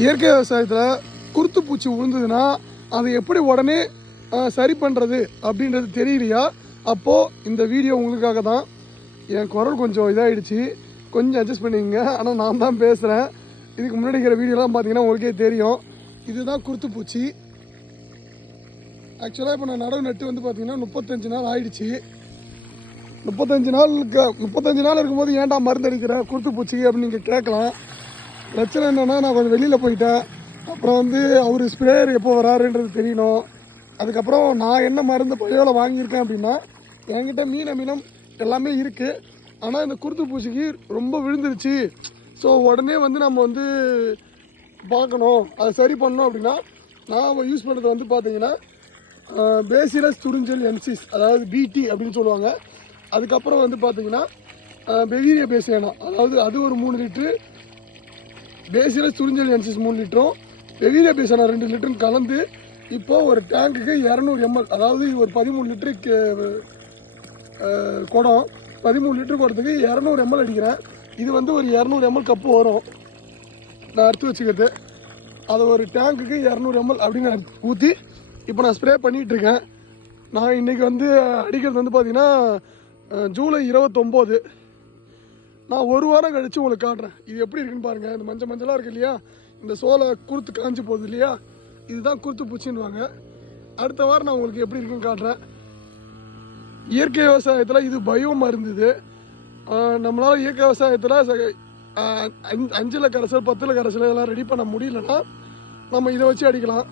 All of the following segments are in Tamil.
இயற்கை விவசாயத்தில் குருத்து பூச்சி விழுந்ததுன்னா அதை எப்படி உடனே சரி பண்ணுறது அப்படின்றது தெரியலையா? அப்போது இந்த வீடியோ உங்களுக்காக தான். என் குரல் கொஞ்சம் இதாகிடுச்சு, கொஞ்சம் அட்ஜஸ்ட் பண்ணிக்கங்க. ஆனால் நான் தான் பேசுகிறேன். இதுக்கு முன்னாடி இருக்கிற வீடியோலாம் பார்த்தீங்கன்னா உங்களுக்கே தெரியும். இதுதான் குருத்து பூச்சி. ஆக்சுவலாக இப்போ நான் நடவு நட்டு வந்து பார்த்தீங்கன்னா 35 நாள் ஆயிடுச்சு. 35 நாள் இருக்கும்போது ஏன்டா மருந்து அடிக்கிறேன் குருத்து பூச்சிக்கு அப்படின்னு நீங்கள் கேட்கலாம். பிரச்சனை என்னென்னா, நான் கொஞ்சம் வெளியில் போயிட்டேன். அப்புறம் வந்து அவர் ஸ்ப்ரேயர் எப்போ வராருன்றது தெரியணும். அதுக்கப்புறம் நான் என்ன மருந்து பழையோவில் வாங்கியிருக்கேன் அப்படின்னா, என்கிட்ட மீனம் எல்லாமே இருக்குது. ஆனால் இந்த குருத்து பூச்சிக்கு ரொம்ப விழுந்துருச்சு. ஸோ உடனே வந்து நம்ம வந்து பார்க்கணும், அதை சரி பண்ணணும் அப்படின்னா நான் யூஸ் பண்ணுறது வந்து பார்த்தீங்கன்னா பேசிலஸ் துரிஞ்சல் என்சிஸ், அதாவது பிடி அப்படின்னு சொல்லுவாங்க. அதுக்கப்புறம் வந்து பார்த்தீங்கன்னா பெவீரியா பேசியானா, அதாவது அது ஒரு 3 லிட்ரு, பேசிலஸ் துரிஞ்சல் என்சிஸ் 3 லிட்டரும், பெவீரியா பேசியானா 2 லிட்டரும் கலந்து இப்போது ஒரு டேங்குக்கு 200 ml, அதாவது ஒரு 13 லிட்டருக்கு குடம், 13 லிட்டரு குடத்துக்கு 200 ml அடிக்கிறேன். இது வந்து ஒரு 200 ml கப்பு வரும் நான் எடுத்து வச்சுக்கிறது. அதை ஒரு டேங்குக்கு 200 ml அப்படின்னு ஊற்றி இப்போ நான் ஸ்ப்ரே பண்ணிகிட்ருக்கேன். நான் இன்றைக்கி வந்து அடிக்கிறது வந்து பார்த்திங்கன்னா ஜூலை 29. நான் ஒரு வாரம் கழித்து உங்களுக்கு காட்டுறேன் இது எப்படி இருக்குன்னு பாருங்கள். இந்த மஞ்சளாக இருக்குது இல்லையா, இந்த சோலை குருத்து காஞ்சி போகுது இல்லையா, இதுதான் குருத்து பூச்சின்னுவாங்க. அடுத்த வாரம் நான் உங்களுக்கு எப்படி இருக்குன்னு காட்டுறேன். இயற்கை விவசாயத்தில் இது பயோ மருந்துது. நம்மளால் இயற்கை விவசாயத்தில் 5ல் கரைசல் 10ல் கரைசல் எல்லாம் ரெடி பண்ண முடியலன்னா நம்ம இதை வச்சு அடிக்கலாம்.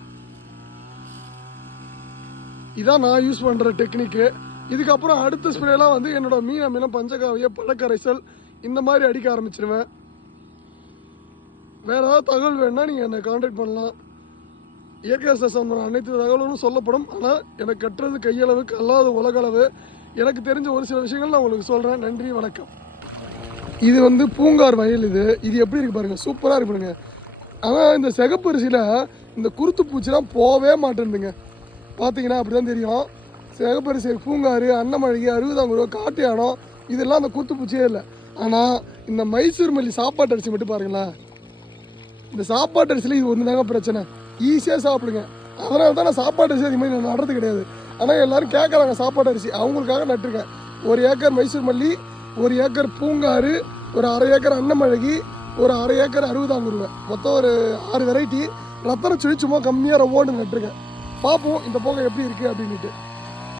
இதான் நான் யூஸ் பண்ணுற டெக்னிக்கு. இதுக்கப்புறம் அடுத்த ஸ்ப்ரேலாம் வந்து என்னோடய மீனம் பஞ்சகாவிய பழக்கரைசல் இந்த மாதிரி அடிக்க ஆரம்பிச்சிருவேன். வேறு ஏதாவது தகவல் வேணுன்னா நீங்கள் என்னை கான்டாக்ட் பண்ணலாம். இயற்கை விவசாயம் அனைத்து தகவல்களும் சொல்லப்படும். ஆனால் எனக்கு கட்டுறது கையளவு, கல்லாத உலகளவு. எனக்கு தெரிஞ்ச ஒரு சில விஷயங்கள் நான் உங்களுக்கு சொல்கிறேன். நன்றி, வணக்கம். இது வந்து பூங்கார் வயல். இது எப்படி இருக்குது பாருங்கள், சூப்பராக இருக்குங்க. ஆனால் இந்த சிகப்பரிசியில் இந்த குருத்து பூச்சிலாம் போகவே மாட்டேங்குதுங்க. பார்த்தீங்கன்னா அப்படி தான் தெரியும். சிகப்பரிசி, பூங்காறு, அன்னமழகி, அறுபதாங்குருவ, காட்டு யானம், இதெல்லாம் அந்த குருத்து பூச்சியே இல்லை. ஆனால் இந்த மைசூர் மல்லி சாப்பாட்டு அரிசி மட்டும் பாருங்களேன். இந்த சாப்பாட்டு அரிசியில் இது ஒன்று தாங்க பிரச்சனை. ஈஸியாக சாப்பிடுங்க. அதனால தான் நான் சாப்பாட்டு அரிசி அதிகமாக நான் நடுறது கிடையாது. ஆனால் எல்லோரும் கேட்குறாங்க சாப்பாட்டு அரிசி, அவங்களுக்காக நட்டுருக்கேன். 1 ஏக்கர் மைசூர் மல்லி, 1 ஏக்கர் பூங்காறு, ஒரு 1/2 ஏக்கர் அன்னமழகி, ஒரு 1/2 ஏக்கர் அறுபதாங்குருவ, மொத்தம் ஒரு 6 வெரைட்டி ரத்தன சுழி சும்மா கம்மியாக ரவோன்னு நட்டுருக்கேன். பார்ப்போம் இந்த போக எப்படி இருக்குது அப்படின்ட்டு.